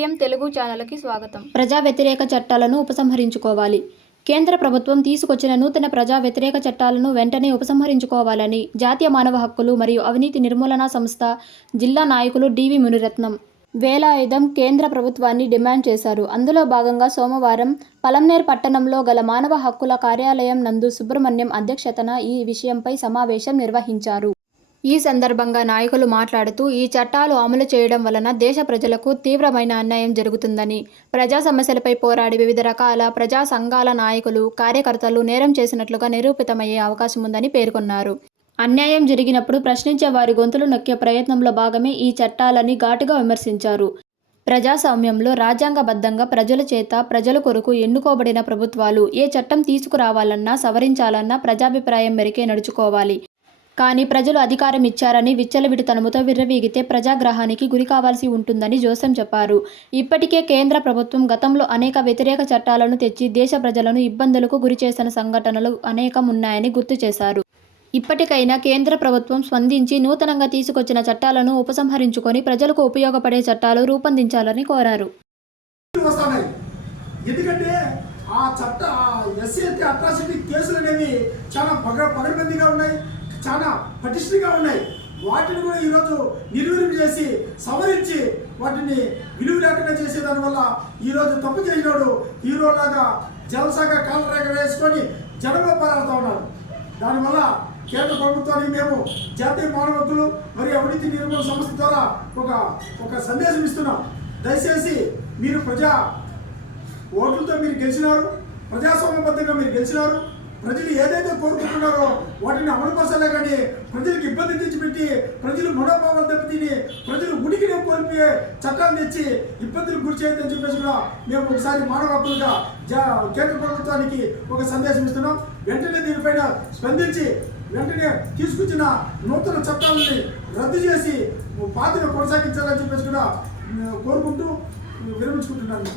GVM Telugu ఛానల్కి స్వాగతం. ప్రజా వ్యతిరేక చట్టాలను ఉపసంహరించుకోవాలి. కేంద్ర ప్రభుత్వం తీసుకొచ్చిన నూతన ప్రజా వ్యతిరేక చట్టాలను వెంటనే ఉపసంహరించుకోవాలని జాతీయ మానవ హక్కులు మరియు అవినీతి నిర్మూలనా సంస్థ జిల్లా నాయకులు డివి మునిరత్నం వేలాయుధం కేంద్ర ప్రభుత్వాన్ని డిమాండ్ చేశారు. అందులో భాగంగా సోమవారం పలంనేర్ పట్టణంలో గల మానవ హక్కుల కార్యాలయం నందు సుబ్రహ్మణ్యం అధ్యక్షతన ఈ విషయంపై సమావేశం నిర్వహించారు. ఈ సందర్భంగా నాయకులు మాట్లాడుతూ ఈ చట్టాలు అమలు చేయడం వలన దేశ ప్రజలకు తీవ్రమైన అన్యాయం జరుగుతుందని ప్రజా సమస్యలపై పోరాడి వివిధ రకాల ప్రజా సంఘాల నాయకులు కార్యకర్తలు నేరం చేసినట్లుగా నిరూపితమయ్యే అవకాశం ఉందని పేర్కొన్నారు. అన్యాయం జరిగినప్పుడు ప్రశ్నించే వారి గొంతులు నొక్కే ప్రయత్నంలో భాగమే ఈ చట్టాలని ఘాటుగా విమర్శించారు. ప్రజాస్వామ్యంలో రాజ్యాంగబద్ధంగా ప్రజల చేత ప్రజల కొరకు ఎన్నుకోబడిన ప్రభుత్వాలు ఏ చట్టం తీసుకురావాలన్నా సవరించాలన్నా ప్రజాభిప్రాయం మేరకే నడుచుకోవాలి. కానీ ప్రజలు అధికారం ఇచ్చారని విచ్చలవిడితనముతో విర్రవీగితే ప్రజాగ్రహానికి గురి కావాల్సి ఉంటుందని జోసెం చెప్పారు. ఇప్పటికే కేంద్ర ప్రభుత్వం గతంలో అనేక వ్యతిరేక చట్టాలను తెచ్చి దేశ ప్రజలను ఇబ్బందులకు గురి చేసిన సంఘటనలు అనేకం ఉన్నాయని గుర్తు చేశారు. ఇప్పటికైనా కేంద్ర ప్రభుత్వం స్పందించి నూతనంగా తీసుకొచ్చిన చట్టాలను ఉపసంహరించుకొని ప్రజలకు ఉపయోగపడే చట్టాలు రూపొందించాలని కోరారు. ఎందుకంటే ఆ చట్ట ఎస్సీ అట్రాసిటీ కేసులు అనేవి చాలా పగ పగడబందీగా ఉన్నాయి. చాలా పటిష్టంగా ఉన్నాయి. వాటిని కూడా ఈరోజు నిర్వీర్యం చేసి సవరించి వాటిని విలువ లేకుండా చేసే దానివల్ల ఈరోజు తప్పు చేసినాడు హీరోలాగా జలసాగా కాలరేఖ వేసుకొని జనంలో పోరాడుతూ ఉన్నారు దానివల్ల కేంద్ర ప్రభుత్వానికి మేము జాతీయ మానవ హక్కులు మరియు అవినీతి నిర్మూలన సంస్థ ద్వారా ఒక ఒక సందేశం ఇస్తున్నాం. దయచేసి మీరు ప్రజా ఓట్లతో మీరు గెలిచినారు ప్రజాస్వామ్యబద్ధంగా మీరు గెలిచినారు ప్రజలు ఏదైతే కోరుకుంటున్నారో వాటిని అమలుపరచాలే కానీ ప్రజలకు ఇబ్బంది తెచ్చిపెట్టి ప్రజలు మనోభావాలు దెబ్బతిని ప్రజలు ఉనికిని కోల్పోయే చట్టాలు తెచ్చి ఇబ్బందులు గురి చేయొద్దని చెప్పేసి కూడా మేము ఒకసారి మానవ హక్కులుగా కేంద్ర ప్రభుత్వానికి ఒక సందేశం ఇస్తున్నాం. వెంటనే దీనిపైన స్పందించి వెంటనే తీసుకొచ్చిన నూతన చట్టాలని రద్దు చేసి పాత్ర కొనసాగించాలని చెప్పేసి కూడా కోరుకుంటూ విరమించుకుంటున్నాను.